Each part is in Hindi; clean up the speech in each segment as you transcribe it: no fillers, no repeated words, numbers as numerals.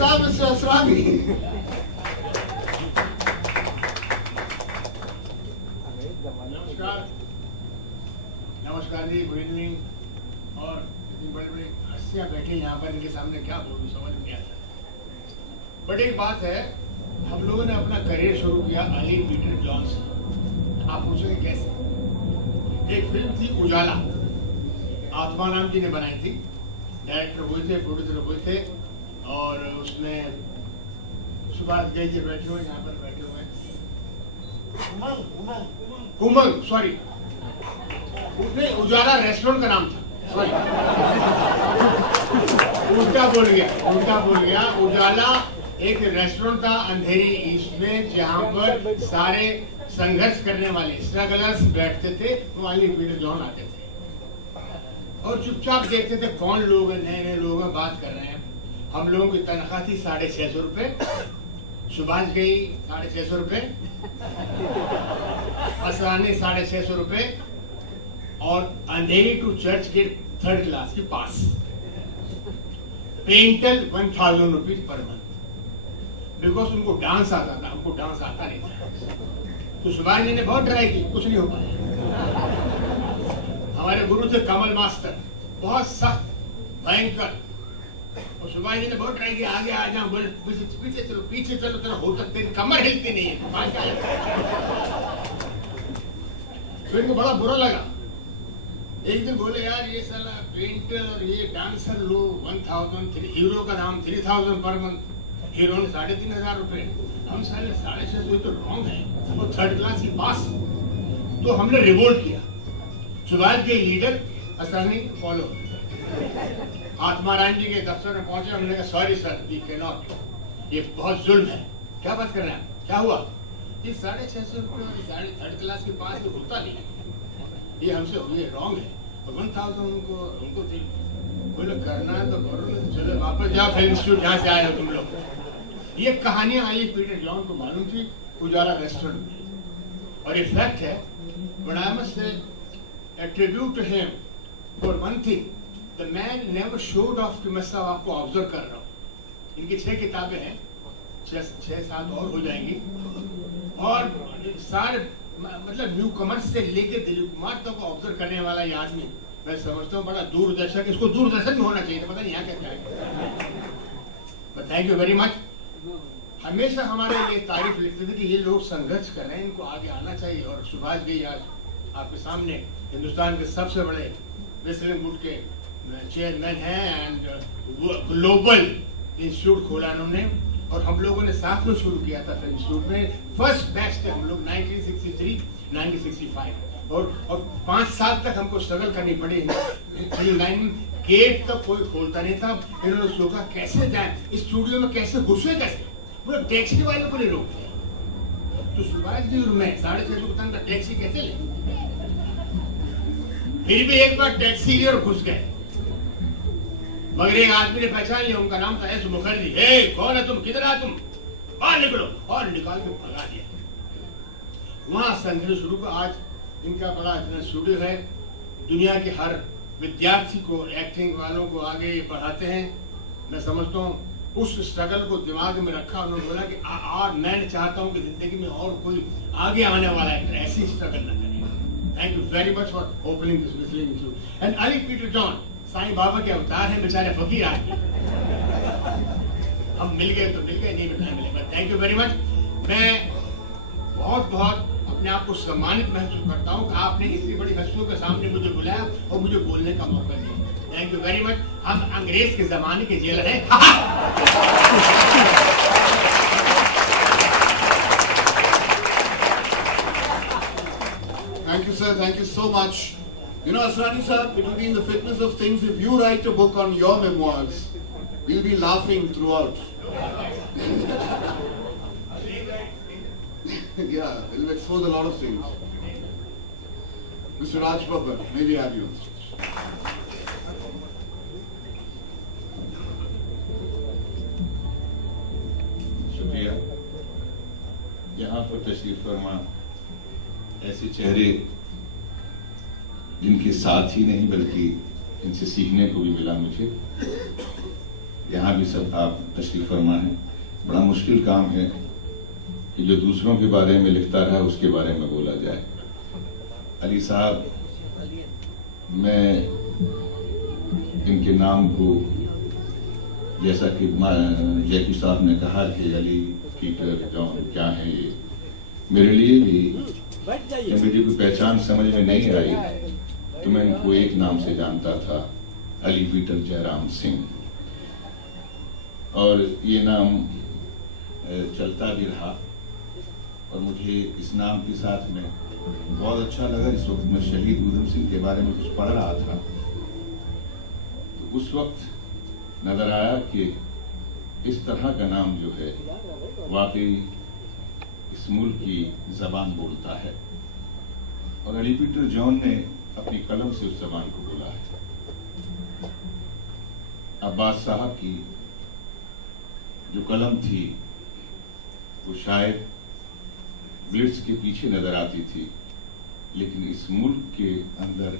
साहब Mr. Asrani. नमस्कार जी, गुड इवनिंग। और इतनी बड़ी बड़ी हस्तियां बैठी यहाँ पर, इनके सामने क्या बोलूं समझ नहीं आता। बट एक बात है, हम लोगों ने अपना करियर शुरू किया अली पीटर जॉन से। आप पूछेंगे कैसे? एक फिल्म थी उजाला, आत्माराम जी ने बनाई थी। डायरेक्टर हुए थे, प्रोड्यूसर हुए थे, और उसमें सुभाष गई जी बैठे हुए, यहाँ पर बैठे हुए उमंग, सॉरी, उसने उजाला रेस्टोरेंट का नाम था, सॉरी उल्टा बोल गया। उजाला एक रेस्टोरेंट था अंधेरी ईस्ट में, जहां पर सारे संघर्ष करने वाले स्ट्रगलर्स बैठते थे। वो अली पीटर जॉन आते थे और चुपचाप देखते थे कौन लोग नए लोग हैं, बात कर रहे हैं। हम लोगों की तनख्वाह थी 650 रुपए, सुभाष गई 650 रुपए, असरानी 650 रुपए, और Andheri to Churchgate 3rd class के पास Paintal 1000 rupees per month. Because उनको डांस आता था, हमको डांस आता नहीं था। तो सुभाष जी ने बहुत ट्राई की, कुछ नहीं हो पाया। हमारे गुरु थे कमल मास्टर, बहुत सख्त, भयंकर। और सुभाष जी ने बहुत ट्राई किया, आगे आ जाओ, बोले पीछे चलो, तेरा हो सकते कमर हिलती नहीं है। तो इनको बड़ा बुरा लगा। एक दिन बोले, यार ये साला पेंटर और ये डांसर लोग 1000, हीरो का नाम 3000 पर मंथ, हीरो ने 3500 रुपए, हम साले 650 तो रॉन्ग है, वो 3rd क्लास की पास। तो हमने रिवोल्ट किया। सुभाष के लीडर असरानी फॉलो, आत्माराम जी के दफ्तर में पहुंचे। हमने कहा, sorry sir, we can not, ये बहुत जुल्म है। क्या बात कर रहे हैं, क्या हुआ? ये 650 रुपए 3rd क्लास के पास तो होता नहीं है, ये हमसे हुई रॉन्ग है। और 1000 उनको थी। बोले करना है तो करो, चलो वापस जाओ फिल्म इंस्टीट्यूट जहाँ से आए हो तुम लोग। ये कहानियां अली पीटर जॉन को मालूम थी उजाला रेस्टोरेंट में, और ये फैक्ट है। But I must say attribute to him for one thing, the man never showed off कि मैं सब आपको ऑब्जर्व कर रहा हूँ। इनकी 6 किताबें हैं, 6-7 और हो जाएंगी, और सारे मतलब न्यू कमर्स से लेके दिलीप कुमार तक को ऑब्जर्व करने वाला ये आदमी, मैं समझता हूँ बड़ा दूरदर्शक। इसको दूरदर्शन में होना चाहिए, पता नहीं यहाँ क्या है। Thank you very much. हमेशा हमारे लिए तारीफ लिखते थे कि ये लोग संघर्ष कर रहे हैं, इनको आगे आना चाहिए। और सुभाष जी आज आपके सामने हिंदुस्तान के सबसे बड़े वेस्टर्न गुड के चेयरमैन हैं, एंड ग्लोबल इंस्टीट्यूट खोला उन्होंने, और हम लोगों ने साथ में शुरू किया था फिल्म इंस्टीट्यूट में। फर्स्ट बैच थे हम लोग 1963-1965, और 5 साल तक हमको स्ट्रगल करनी पड़ी। फिल्म लाइन गेट तक कोई खोलता नहीं था। इन्होंने सोचा कैसे जाए स्टूडियो में, कैसे घुसे, कैसे वो टैक्सी वाले को नहीं रोकते। तो सुभाष जी और मैं 650 का टैक्सी कैसे ले, फिर भी एक बार टैक्सी ली और घुस गए। मगर एक आदमी ने पहचान लिया, उनका नाम था एस मुखर्जी। हे कौन है तुम, किधर आ तुम, बाहर निकलो, और निकाल के भगा दिया। वहां संघर्ष शुरू हुआ। आज इनका बड़ा इतना स्टूडियो है, दुनिया के हर विद्यार्थी को, एक्टिंग वालों को आगे बढ़ाते हैं। मैं समझता हूँ उस स्ट्रगल को दिमाग में रखा। उन्होंने बोला कि और मैं चाहता हूँ कि जिंदगी में और कोई आगे आने वाला एक्टर ऐसी स्ट्रगल न करे। Thank you very much for opening this whistling institute. And Ali Peter John Sai Baba के अवतार हैं, बेचारे फकीर आदमी। हम मिल गए तो मिल गए, नहीं मिले। Thank you very much. मैं बहुत अपने आप को सम्मानित महसूस करता हूँ कि आपने इतनी बड़ी हस्तियों के सामने मुझे बुलाया और मुझे बोलने का मौका दिया। Thank you very much. हम अंग्रेज के जमाने के जेलर हैं। Thank you, sir. Thank you so much. You know, Asrani sir, it will be in the fitness of things if you write a book on your memoirs. We'll be laughing throughout. Yeah, it'll expose a lot of things. Mr. Raj Babbar, may we have you? शुक्रिया। यहाँ पर तशरीफ फरमा ऐसे चेहरे जिनके साथ ही नहीं बल्कि जिनसे सीखने को भी मिला मुझे। यहाँ भी सब आप तशरीफ फरमा हैं। बड़ा मुश्किल काम है कि जो दूसरों के बारे में लिखता रहा उसके बारे में बोला जाए। अली साहब, मैं इनके नाम को, जैसा कि जैकी साहब ने कहा कि अली पीटर जॉन क्या है, ये मेरे लिए भी जब मुझे कोई पहचान समझ में नहीं आई तो मैं इनको एक नाम से जानता था, अली पीटर जयराम सिंह। और ये नाम चलता भी रहा और मुझे इस नाम के साथ में बहुत अच्छा लगा। इस वक्त मैं शहीद उधम सिंह के बारे में कुछ पढ़ रहा था तो उस वक्त नजर आया कि इस तरह का नाम जो है वाकई इस मुल्क की जबान बोलता है और अली पीटर जॉन ने अपनी कलम से उस जबान को बोला है। अब्बास साहब की जो कलम थी वो शायद ब्लिट्स के पीछे नजर आती थी, लेकिन इस मुल्क के अंदर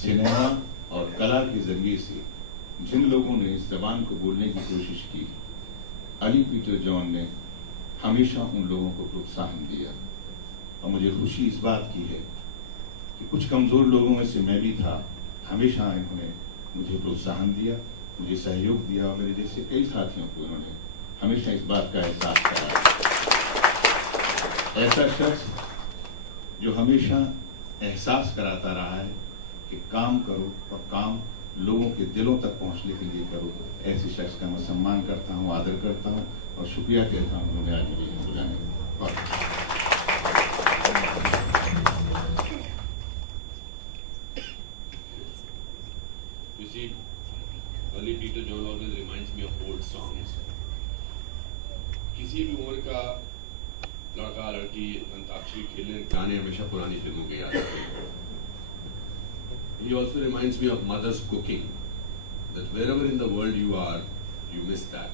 सिनेमा और कला के जरिए से जिन लोगों ने इस जबान को बोलने की कोशिश की, अली पीटर जॉन ने हमेशा उन लोगों को प्रोत्साहन दिया। और मुझे खुशी इस बात की है कि कुछ कमजोर लोगों में से मैं भी था। हमेशा इन्होंने मुझे प्रोत्साहन दिया, मुझे सहयोग दिया और मेरे जैसे कई साथियों को इन्होंने हमेशा इस बात का एहसास कराया। ऐसा शख्स जो हमेशा एहसास कराता रहा है कि काम करो और काम लोगों के दिलों तक पहुंचने के लिए करो, ऐसे शख्स का मैं सम्मान करता हूं, आदर करता हूं और शुक्रिया कहता हूं उन्होंने आज मुझे यहाँ बुलाने का। You see, Ali Peter John always reminds me of old songs. किसी भी उम्र का लड़का लड़की अंताक्षरी खेलने गाने हमेशा पुरानी फिल्मों के याद आते हैं। He also reminds me of mother's cooking, that wherever in the world you are, you miss that.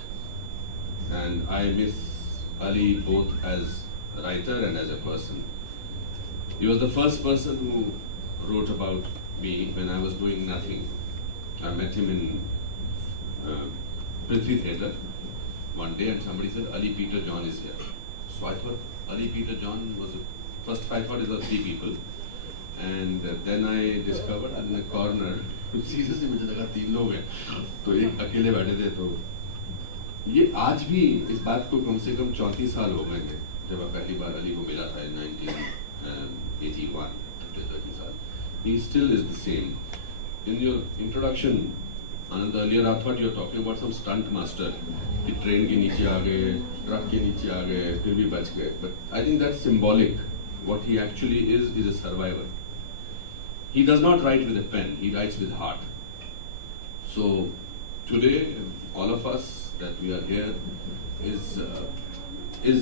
And I miss Ali both as a writer and as a person. He was the first person who wrote about me when I was doing nothing. I met him in Prithvi Theatre one day and somebody said, Ali Peter John is here. So I thought Ali Peter John was the first. I thought it was 3 people. And then I discovered in a corner, seriously मुझे लगा 3 लोग हैं, तो एक अकेले बैठे थे। तो ये आज भी इस बात को कम से कम 34 साल हो गए हैं जब मैं पहली बार अली को मिला था in 1981, 30 साल। He still is the same. In your introduction, Anand, earlier I thought you were talking about some stunt master कि ट्रेन के नीचे आ गए, ट्रक के नीचे आ गए, फिर भी बच गए। But I think that's symbolic. What he actually is a survivor. He does not write with a pen, he writes with heart. So today, all of us that we are here is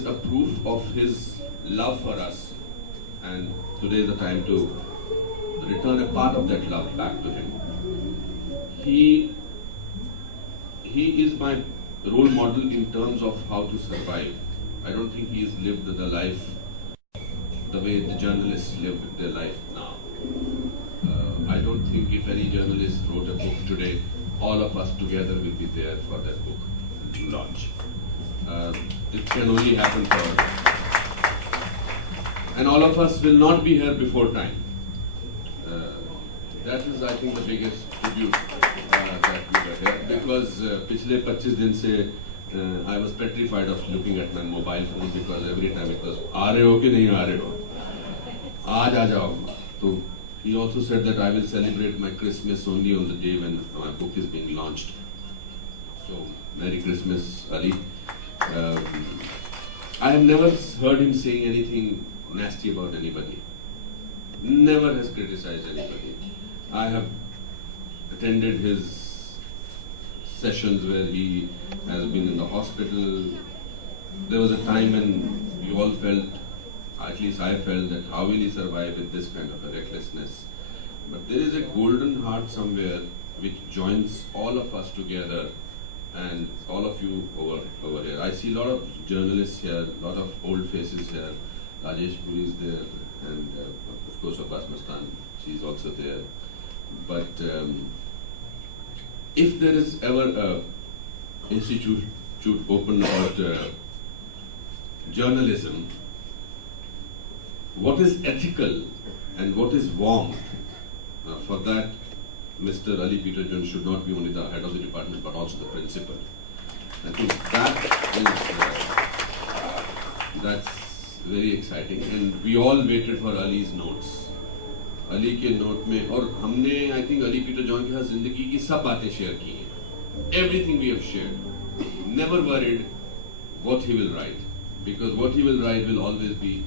a proof of his love for us, and today is the time to return a part of that love back to him. He is my role model in terms of how to survive. I don't think he's lived the life the way the journalists live their life now. I don't think if any journalist wrote a book today, all of us together will be there for that book launch. It can only happen for us. And all of us will not be here before time. That is, I think, the biggest tribute that we were here. Because पिछले 25 दिन से I was petrified of looking at my mobile phone because every time it was आ रहे हो कि नहीं आ रहे हो, आज आ जाओ. तो he also said that I will celebrate my Christmas only on the day when my book is being launched. So Merry Christmas, Ali. I have never heard him saying anything nasty about anybody. Never has criticized anybody. I have attended his sessions where he has been in the hospital. There was a time when we all felt, at least I felt, that how will he survive with this kind of a recklessness? But there is a golden heart somewhere which joins all of us together, and all of you over here. I see a lot of journalists here, a lot of old faces here. Rajesh Puri is there, and of course Abbas Mastan, she's also there. But if there is ever institute open about journalism, what is ethical and what is warmth, for that Mr. Ali Peter Jones should not be only the head of the department but also the principal. I think that's very exciting, and we all waited for Ali's notes. Ali के नोट में, और हमने I think Ali Peter Jones के साथ जिंदगी की सब बातें शेयर की हैं. Everything we have shared. Never worried what he will write, because what he will write will always be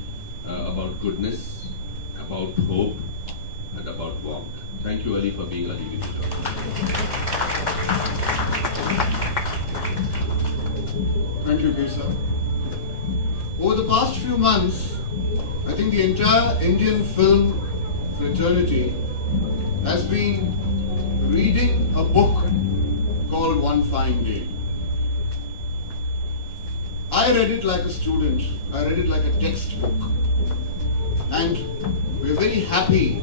about goodness, about hope, and about warmth. Thank you, Ali, for being Ali Peter Jones. Thank you, Kirsa. Over the past few months, I think the entire Indian film fraternity has been reading a book called One Fine Day. I read it like a student. I read it like a textbook. And we're very happy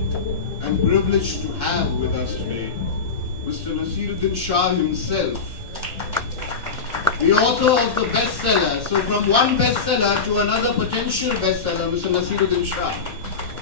and privileged to have with us today Mr. Naseeruddin Shah himself, the author of the bestseller. So from one bestseller to another potential bestseller, Mr. Naseeruddin Shah.